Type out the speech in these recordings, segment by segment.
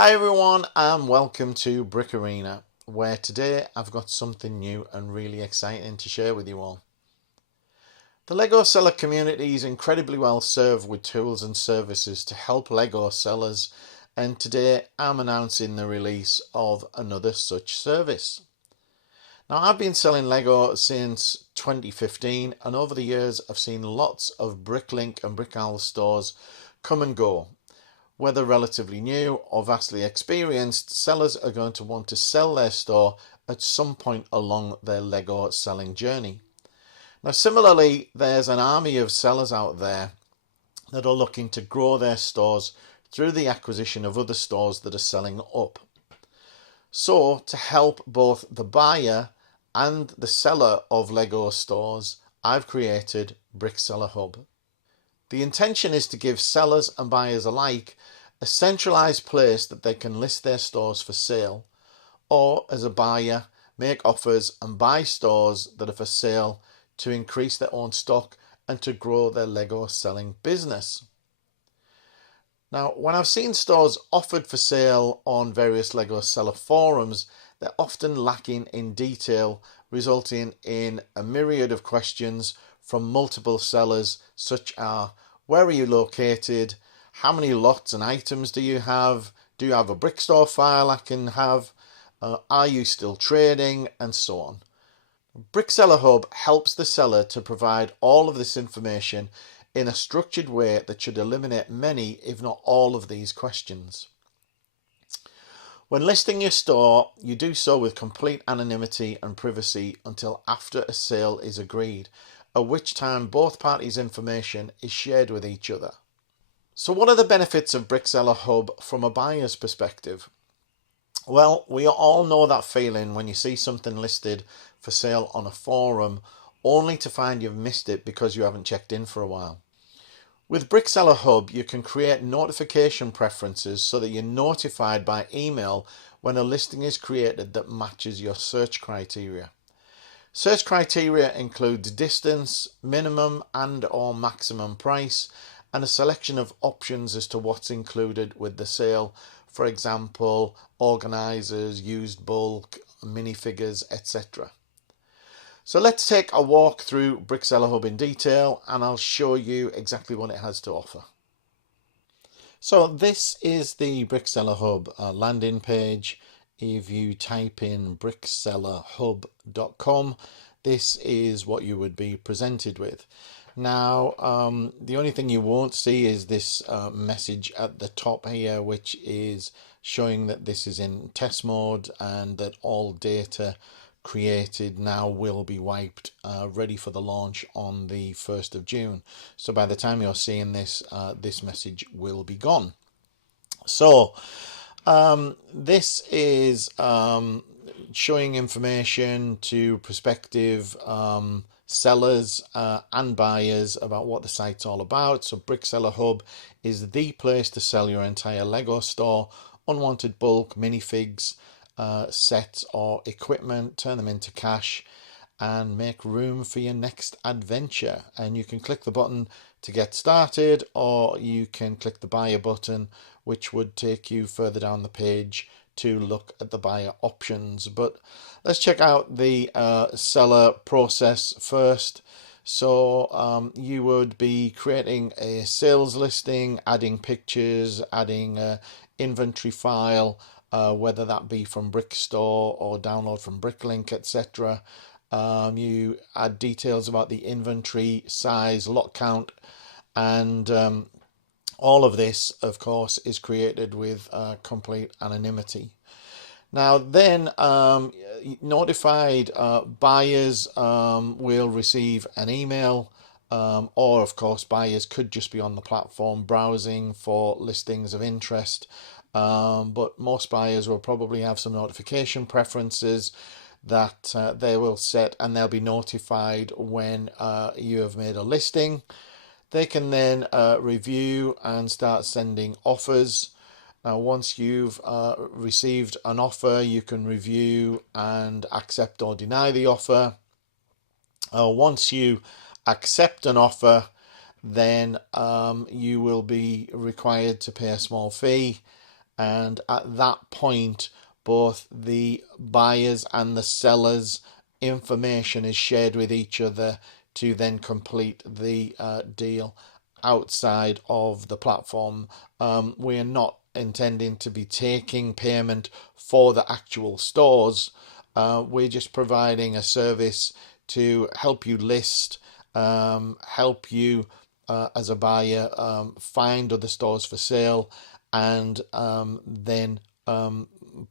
Hi everyone and welcome to Brick Arena, where today I've got something new and really exciting to share with you all. The Lego seller community is incredibly well served with tools and services to help Lego sellers, and today I'm announcing the release of another such service. Now, I've been selling Lego since 2015, and over the years I've seen lots of Bricklink and Brickowl stores come and go. Whether relatively new or vastly experienced, sellers are going to want to sell their store at some point along their Lego selling journey. Now, similarly, there's an army of sellers out there that are looking to grow their stores through the acquisition of other stores that are selling up. So, to help both the buyer and the seller of Lego stores, I've created Brick Seller Hub. The intention is to give sellers and buyers alike a centralized place that they can list their stores for sale, or as a buyer, make offers and buy stores that are for sale to increase their own stock and to grow their Lego selling business. Now, when I've seen stores offered for sale on various Lego seller forums, they're often lacking in detail, resulting in a myriad of questions from multiple sellers, such as where are you located, how many lots and items do you have a Brickstore file I can have, are you still trading, and so on. Brickseller Hub helps the seller to provide all of this information in a structured way that should eliminate many, if not all, of these questions. When listing your store, you do so with complete anonymity and privacy until after a sale is agreed, at which time both parties' information is shared with each other. So what are the benefits of Brickseller Hub from a buyer's perspective? Well, we all know that feeling when you see something listed for sale on a forum only to find you've missed it because you haven't checked in for a while. With Brickseller Hub, you can create notification preferences so that you're notified by email when a listing is created that matches your search criteria. Search criteria includes distance, minimum and or maximum price, and a selection of options as to what's included with the sale. For example, organisers, used bulk, minifigures, etc. So let's take a walk through Brickseller Hub in detail and I'll show you exactly what it has to offer. So this is the Brickseller Hub landing page. If you type in bricksellerhub.com, this is what you would be presented with. Now, the only thing you won't see is this message at the top here, which is showing that this is in test mode and that all data created now will be wiped, ready for the launch on the 1st of June. So by the time you're seeing this, this message will be gone. So this is showing information to prospective sellers and buyers about what the site's all about. So Brickseller Hub is the place to sell your entire Lego store, unwanted bulk, minifigs, sets or equipment, turn them into cash and make room for your next adventure. And you can click the button to get started, or you can click the buyer button, which would take you further down the page to look at the buyer options. But let's check out the seller process first. So you would be creating a sales listing, adding pictures, adding an inventory file, whether that be from Brickstore or download from Bricklink, etc. You add details about the inventory size, lot count, and all of this, of course, is created with complete anonymity. Now then, notified buyers will receive an email, or of course buyers could just be on the platform browsing for listings of interest, but most buyers will probably have some notification preferences that they will set, and they'll be notified when you have made a listing. They can then review and start sending offers. Now, once you've received an offer, you can review and accept or deny the offer. Once you accept an offer, then you will be required to pay a small fee. and at that point both the buyers and the sellers information is shared with each other to then complete the deal outside of the platform. We are not intending to be taking payment for the actual stores. We're just providing a service to help you list, help you as a buyer find other stores for sale, and then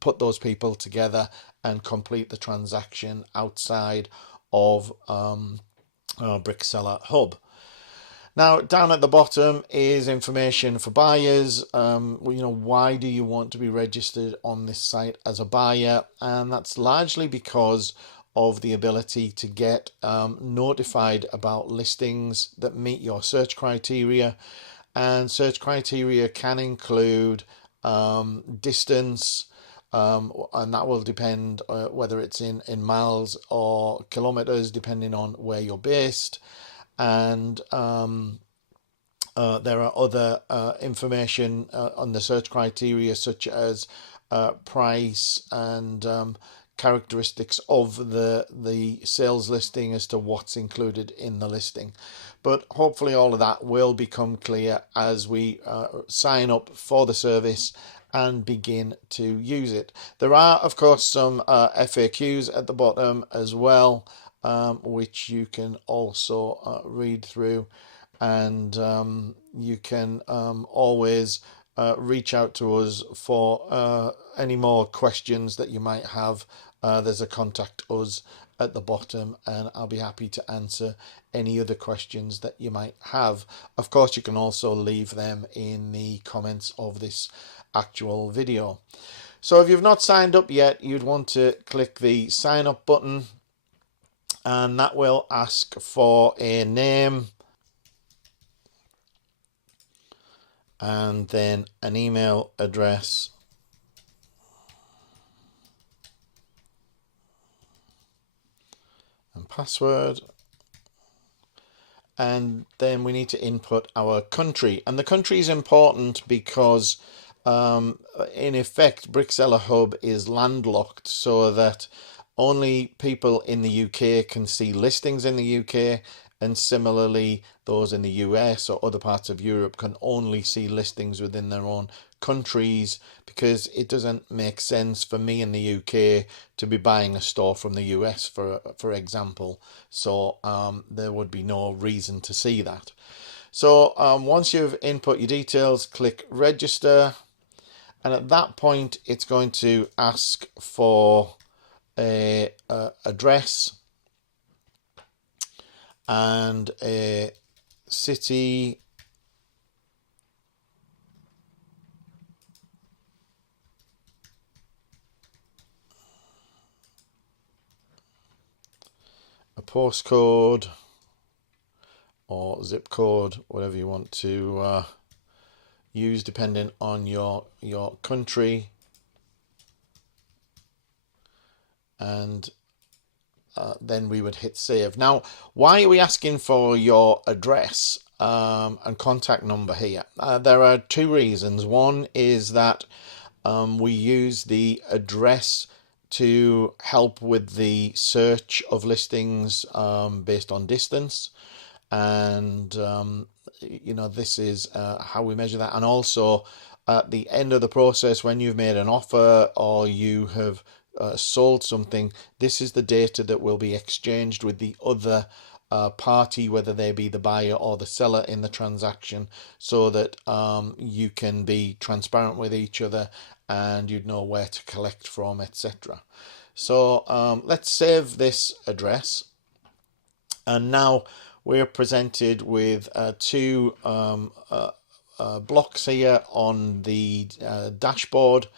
put those people together and complete the transaction outside of Brickseller Hub. Now, down at the bottom is information for buyers. Why do you want to be registered on this site as a buyer? And that's largely because of the ability to get notified about listings that meet your search criteria. And search criteria can include distance, and that will depend whether it's in miles or kilometers, depending on where you're based. And there are other information on the search criteria, such as price and characteristics of the sales listing as to what's included in the listing. But hopefully all of that will become clear as we sign up for the service and begin to use it. There are, of course, some FAQs at the bottom as well, which you can also read through, and you can always reach out to us for any more questions that you might have. There's a contact us at the bottom, and I'll be happy to answer any other questions that you might have. Of course, you can also leave them in the comments of this actual video. So if you've not signed up yet, you'd want to click the sign up button, and that will ask for a name and then an email address, and password. And then we need to input our country, and the country is important because in effect Brickseller Hub is landlocked, so that only people in the UK can see listings in the UK, and similarly those in the US or other parts of Europe can only see listings within their own countries, because it doesn't make sense for me in the UK to be buying a store from the US, for example. So there would be no reason to see that. So once you've input your details, click register, and at that point it's going to ask for a address and a city, a postcode or zip code, whatever you want to use depending on your country, and then we would hit save. Now, why are we asking for your address and contact number here? There are two reasons. One is that we use the address to help with the search of listings based on distance, and this is how we measure that. And also at the end of the process, when you've made an offer or you have sold something, this is the data that will be exchanged with the other party, whether they be the buyer or the seller in the transaction, so that you can be transparent with each other and you'd know where to collect from, etc. So let's save this address, and now we're presented with two blocks here on the dashboard.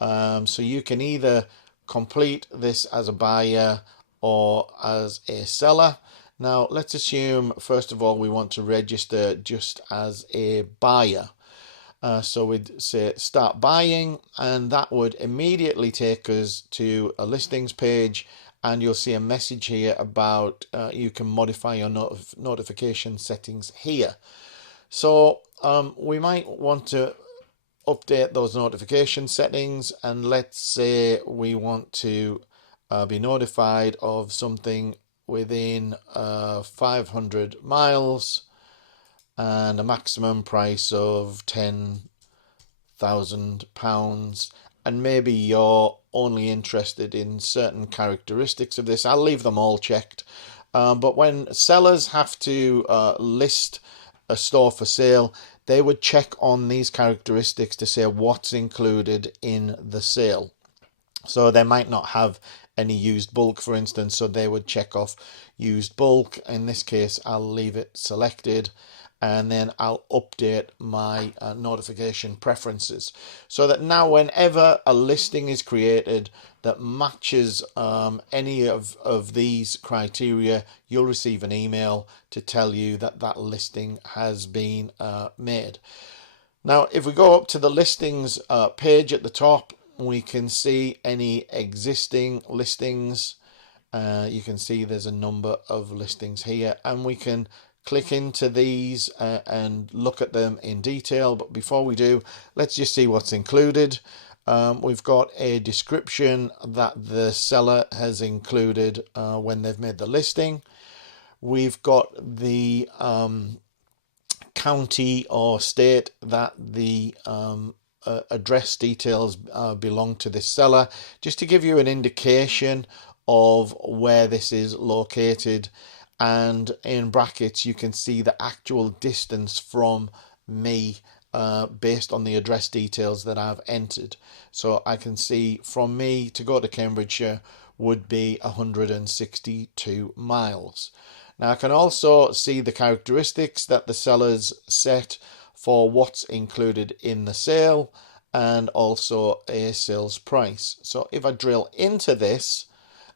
So you can either complete this as a buyer or as a seller. Now let's assume first of all we want to register just as a buyer. So we'd say start buying, and that would immediately take us to a listings page, and you'll see a message here about you can modify your notification settings here. So we might want to update those notification settings, and let's say we want to be notified of something within 500 miles and a maximum price of £10,000, and maybe you're only interested in certain characteristics of this. I'll leave them all checked. But when sellers have to list a store for sale, they would check on these characteristics to say what's included in the sale. So they might not have any used bulk, for instance, so they would check off used bulk. In this case, I'll leave it selected, and then I'll update my notification preferences so that now whenever a listing is created that matches any of these criteria, you'll receive an email to tell you that that listing has been made. Now, if we go up to the listings page at the top, we can see any existing listings. You can see there's a number of listings here, and we can click into these and look at them in detail. But before we do, let's just see what's included. We've got a description that the seller has included when they've made the listing. We've got the county or state that the address details belong to this seller, just to give you an indication of where this is located. And in brackets you can see the actual distance from me based on the address details that I've entered. So I can see from me to go to Cambridgeshire would be 162 miles. Now I can also see the characteristics that the sellers set for what's included in the sale, and also a sales price. So if I drill into this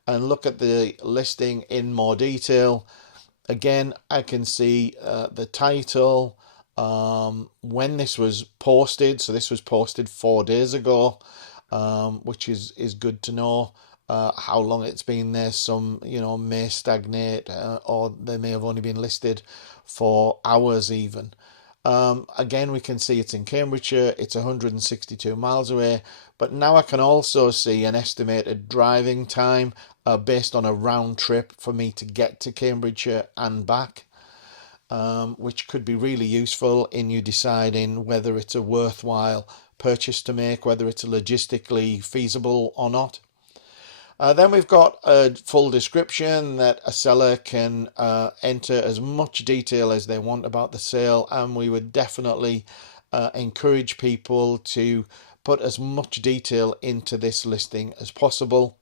and look at the listing in more detail, again I can see the title, when this was posted. So this was posted 4 days ago, which is good to know. How long it's been there. Some may stagnate, or they may have only been listed for hours even. Again, we can see it's in Cambridgeshire, it's 162 miles away, but now I can also see an estimated driving time based on a round trip for me to get to Cambridgeshire and back, which could be really useful in you deciding whether it's a worthwhile purchase to make, whether it's logistically feasible or not. Then we've got a full description that a seller can enter as much detail as they want about the sale, and we would definitely encourage people to put as much detail into this listing as possible.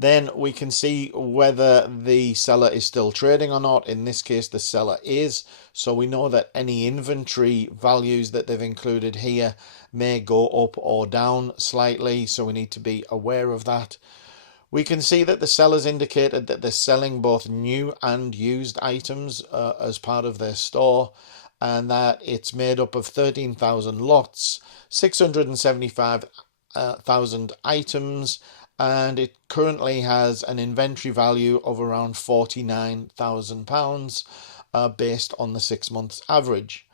Then we can see whether the seller is still trading or not. In this case, the seller is. So we know that any inventory values that they've included here may go up or down slightly. So we need to be aware of that. We can see that the sellers indicated that they're selling both new and used items as part of their store, and that it's made up of 13,000 lots, 675,000 items, and it currently has an inventory value of around £49,000 based on the 6 months average.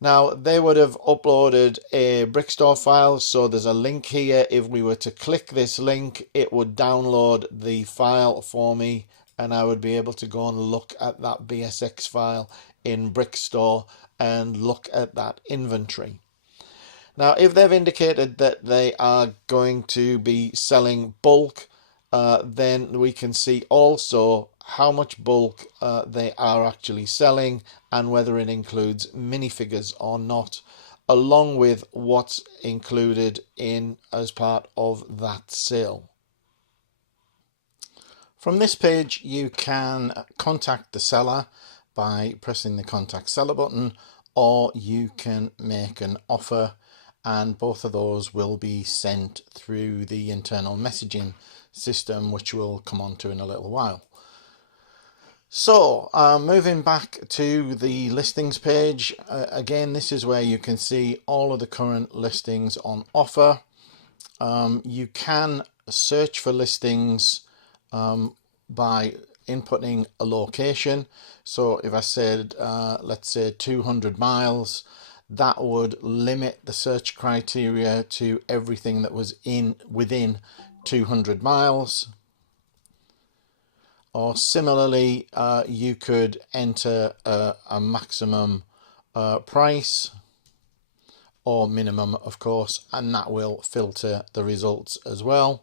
Now, they would have uploaded a Brickstore file, so there's a link here. If we were to click this link, it would download the file for me, and I would be able to go and look at that BSX file in Brickstore and look at that inventory. Now, if they've indicated that they are going to be selling bulk, then we can see also how much bulk they are actually selling and whether it includes minifigures or not, along with what's included in as part of that sale. From this page, you can contact the seller by pressing the contact seller button, or you can make an offer, and both of those will be sent through the internal messaging system, which we'll come on to in a little while. So moving back to the listings page, again, this is where you can see all of the current listings on offer. You can search for listings by inputting a location. So if I said, let's say 200 miles, that would limit the search criteria to everything that was within 200 miles. Or similarly, you could enter a maximum price or minimum, of course, and that will filter the results as well.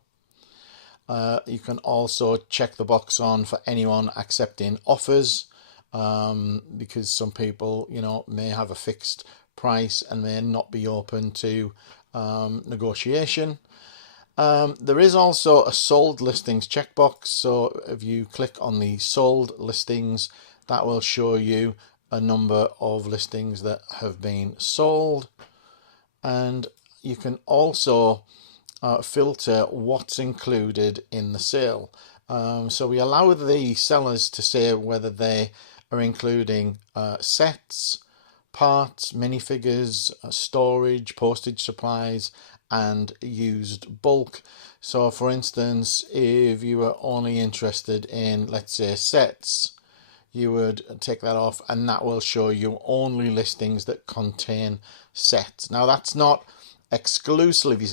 You can also check the box on for anyone accepting offers, because some people, may have a fixed price and may not be open to negotiation. There is also a sold listings checkbox, so if you click on the sold listings, that will show you a number of listings that have been sold. And you can also filter what's included in the sale. So we allow the sellers to say whether they are including sets, parts, minifigures, storage, postage supplies, and used bulk. So for instance, if you were only interested in, let's say, sets, you would take that off, and that will show you only listings that contain sets. Now that's not exclusively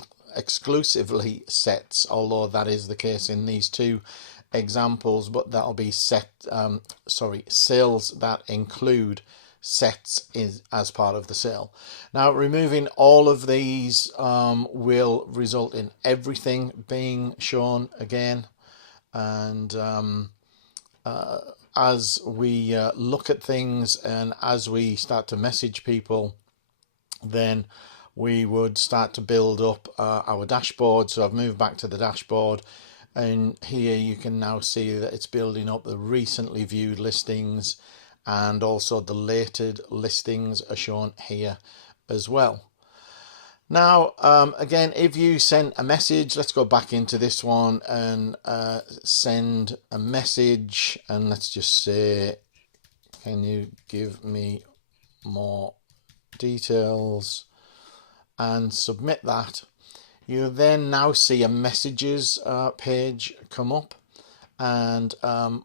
sets, although that is the case in these two examples, but that'll be sales that include sets as part of the sale. Now removing all of these will result in everything being shown again, and as we look at things and as we start to message people, then we would start to build up our dashboard. So I've moved back to the dashboard, and here you can now see that it's building up the recently viewed listings, and also the later listings are shown here as well. Now, again, if you send a message, let's go back into this one and send a message, and let's just say, can you give me more details, and submit that. You then now see a messages page come up, and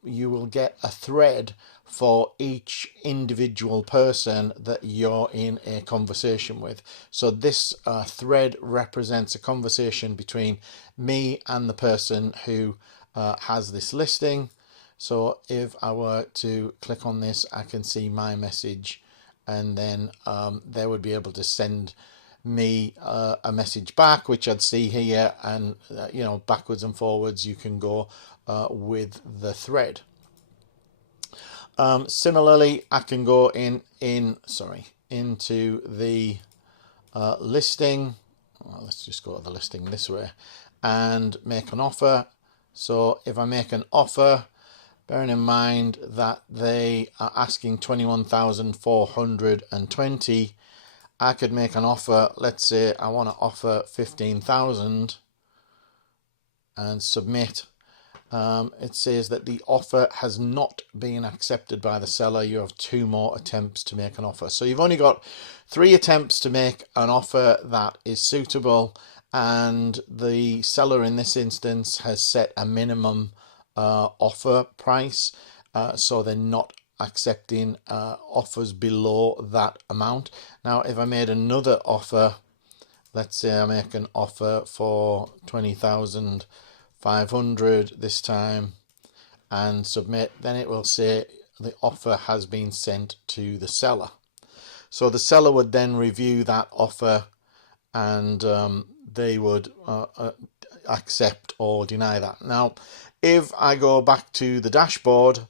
you will get a thread for each individual person that you're in a conversation with. So this thread represents a conversation between me and the person who has this listing. So if I were to click on this, I can see my message, and then they would be able to send me a message back, which I'd see here, and backwards and forwards you can go with the thread. Similarly, I can go into the listing. Well, let's just go to the listing this way and make an offer. So if I make an offer, bearing in mind that they are asking 21,420, I could make an offer. Let's say I want to offer 15,000 and submit. It says that the offer has not been accepted by the seller. You have 2 more attempts to make an offer. So you've only got 3 attempts to make an offer that is suitable, and the seller in this instance has set a minimum offer price, so they're not accepting offers below that amount. Now if I made another offer, let's say I make an offer for 20,500 this time and submit, then it will say the offer has been sent to the seller. So the seller would then review that offer, and they would accept or deny that. Now if I go back to the dashboard,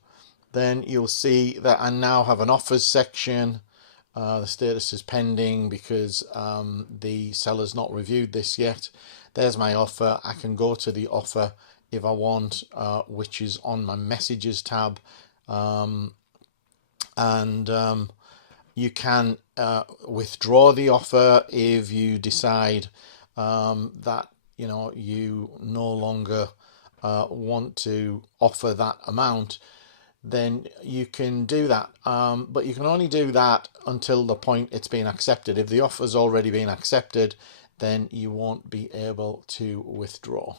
then you'll see that I now have an offers section. The status is pending because the seller's not reviewed this yet. There's my offer. I can go to the offer if I want, which is on my messages tab, and you can withdraw the offer if you decide that you no longer want to offer that amount. Then you can do that, but you can only do that until the point it's been accepted. If the offer's already been accepted, then you won't be able to withdraw.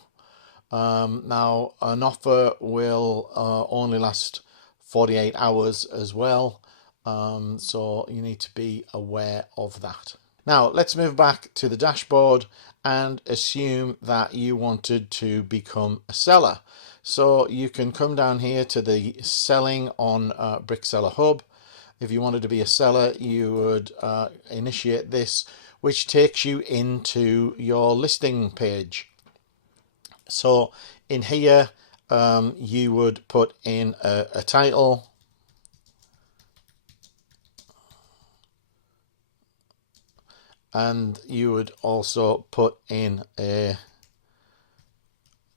Now an offer will only last 48 hours as well, so you need to be aware of that. Now let's move back to the dashboard and assume that you wanted to become a seller. So you can come down here to the selling on Brickseller Hub. If you wanted to be a seller, you would initiate this, which takes you into your listing page. So in here, you would put in a title, and you would also put in a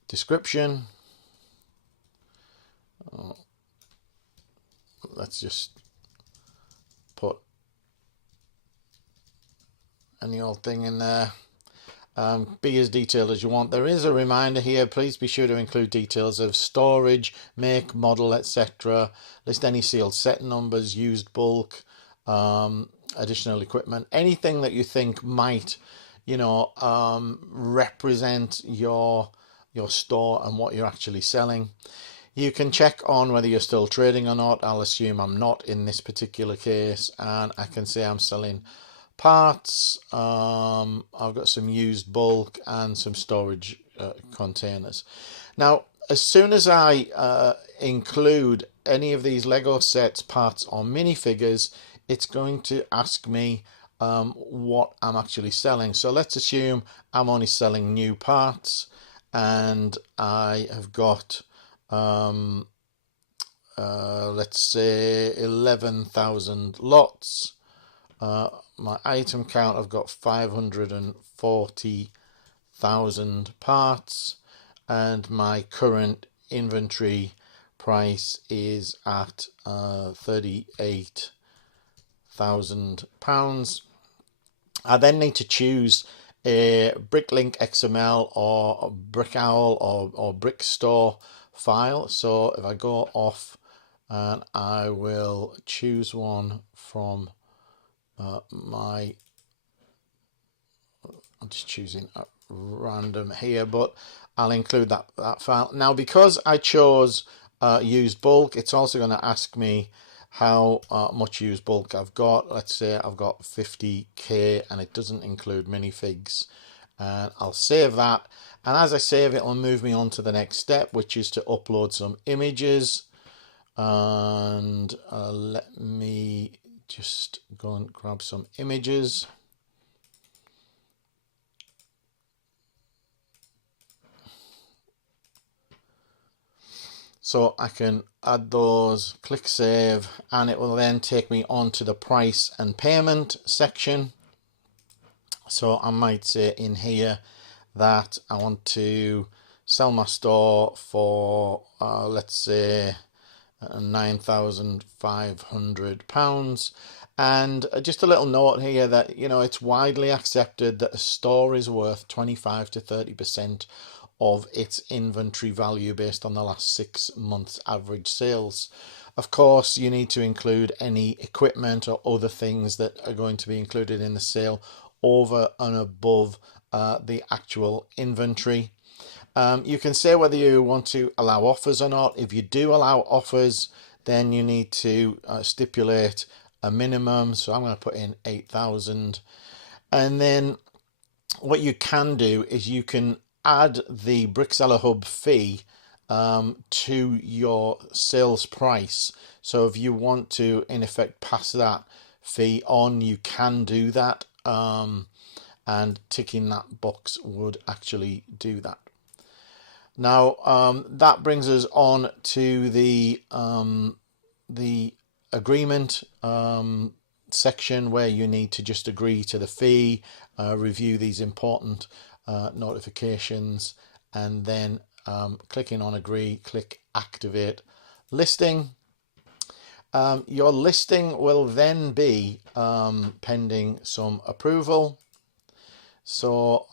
description. Let's just put any old thing in there. Be as detailed as you want. There is a reminder here, please be sure to include details of storage, make, model, etc. List any sealed set numbers, used bulk, additional equipment, anything that you think might, represent your store and what you're actually selling. You can check on whether you're still trading or not. I'll assume I'm not in this particular case, and I can say I'm selling parts. I've got some used bulk and some storage containers. Now, as soon as I include any of these Lego sets, parts, or minifigures, it's going to ask me what I'm actually selling. So let's assume I'm only selling new parts, and I have got let's say 11,000 lots. My item count, I've got 540,000 parts, and my current inventory price is at £38,000. I then need to choose a Bricklink XML or Brickowl or Brickstore file. So if I go off and I will choose one from I'm just choosing a random here, but I'll include that file. Now, because I chose used bulk, it's also going to ask me how much used bulk I've got. Let's say I've got 50k, and it doesn't include minifigs. And I'll save that, and as I save it, it'll move me on to the next step, which is to upload some images. And let me just go and grab some images. So I can add those, click save, and it will then take me on to the price and payment section. So I might say in here that I want to sell my store for let's say £9,500. And just a little note here that it's widely accepted that a store is worth 25 to 30% of its inventory value based on the last 6 months average sales. Of course, you need to include any equipment or other things that are going to be included in the sale over and above the actual inventory. You can say whether you want to allow offers or not. If you do allow offers, then you need to stipulate a minimum. So I'm going to put in 8,000. And then what you can do is you can add the Brickseller Hub fee to your sales price. So if you want to, in effect, pass that fee on, you can do that. And ticking that box would actually do that. Now that brings us on to the agreement section, where you need to just agree to the fee, review these important notifications, and then clicking on agree, click activate listing. Your listing will then be pending some approval. So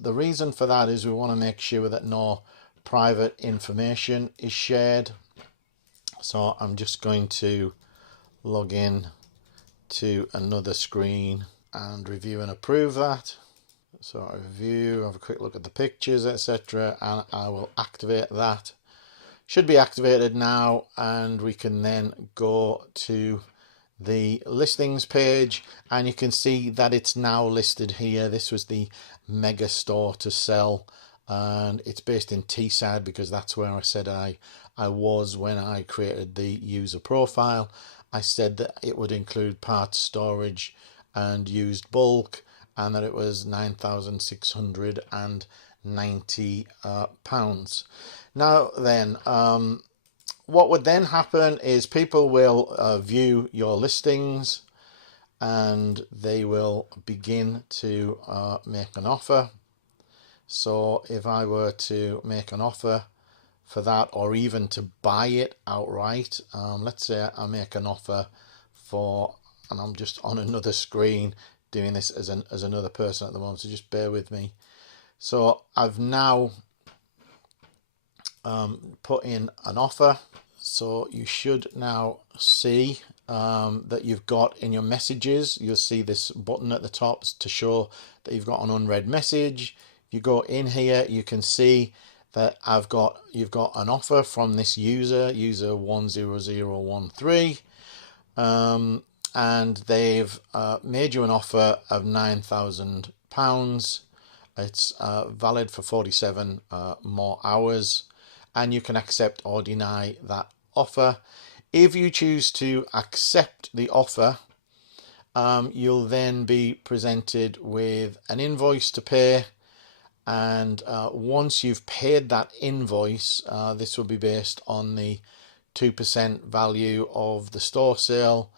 the reason for that is we want to make sure that no private information is shared. So I'm just going to log in to another screen and review and approve that. So I review, have a quick look at the pictures, etc., and I will activate that. Should be activated now, and we can then go to the listings page, and you can see that it's now listed here. This was the mega store to sell, and it's based in Teesside because that's where I said I was when I created the user profile. I said that it would include parts, storage and used bulk, and that it was £9,690. Now then, what would then happen is people will view your listings, and they will begin to make an offer. So if I were to make an offer for that, or even to buy it outright, let's say I make an offer for, and I'm just on another screen doing this as another person at the moment, so just bear with me. So I've now put in an offer. So you should now see that you've got in your messages, you'll see this button at the top to show that you've got an unread message. If you go in here, you can see that you've got an offer from this user 10013, and they've made you an offer of £9,000. It's valid for 47 more hours, and you can accept or deny that offer. If you choose to accept the offer, you'll then be presented with an invoice to pay, and once you've paid that invoice, this will be based on the 2% value of the store sale.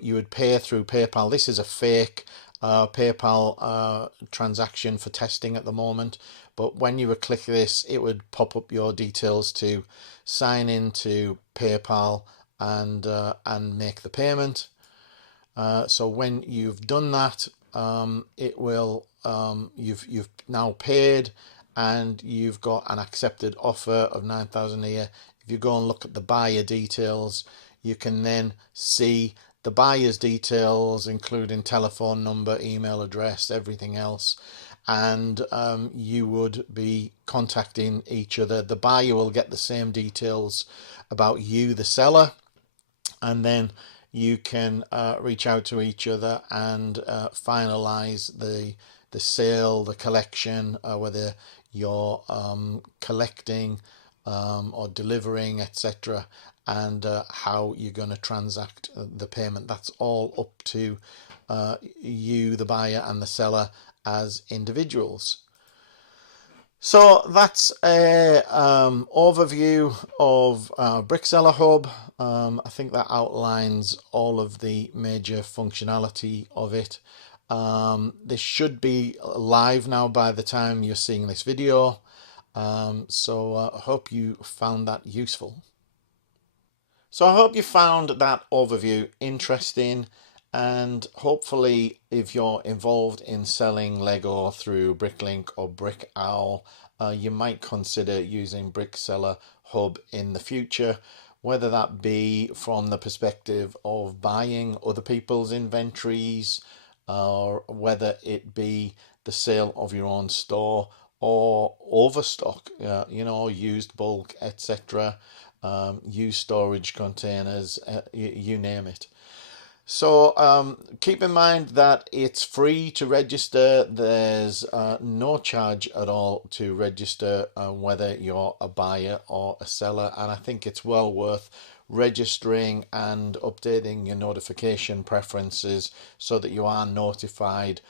You would pay through PayPal. This is a fake PayPal transaction for testing at the moment, but when you would click this, it would pop up your details to sign into PayPal and make the payment. So when you've done that, it will you've now paid, and you've got an accepted offer of 9,000 here. If you go and look at the buyer details, you can then see the buyer's details, including telephone number, email address, everything else, and you would be contacting each other. The buyer will get the same details about you, the seller, and then you can reach out to each other and finalize the sale, the collection, whether you're collecting or delivering, etc., and how you're going to transact the payment. That's all up to you, the buyer, and the seller as individuals. So that's a overview of Brickseller Hub. I think that outlines all of the major functionality of it. This should be live now by the time you're seeing this video. So I hope you found that useful. So I hope you found that overview interesting, and hopefully if you're involved in selling Lego through Bricklink or Brick Owl, you might consider using Brickseller Hub in the future, whether that be from the perspective of buying other people's inventories, or whether it be the sale of your own store, or overstock, used bulk, etc., used storage containers, you name it. So keep in mind that it's free to register. There's no charge at all to register, whether you're a buyer or a seller, and I think it's well worth registering and updating your notification preferences so that you are notified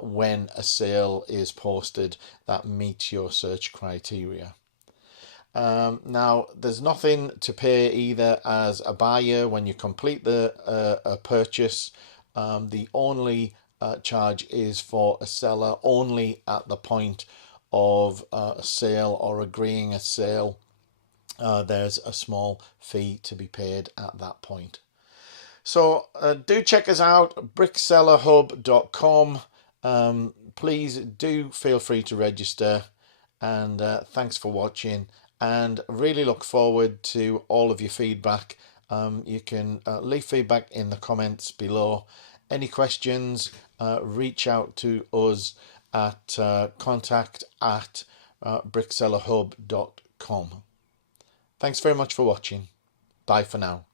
when a sale is posted that meets your search criteria. Now, there's nothing to pay either as a buyer when you complete a purchase. The only charge is for a seller only at the point of a sale or agreeing a sale. There's a small fee to be paid at that point. So do check us out, bricksellerhub.com. Please do feel free to register, and thanks for watching, and really look forward to all of your feedback. You can leave feedback in the comments below. Any questions, reach out to us at contact@bricksellerhub.com. Thanks very much for watching. Bye for now.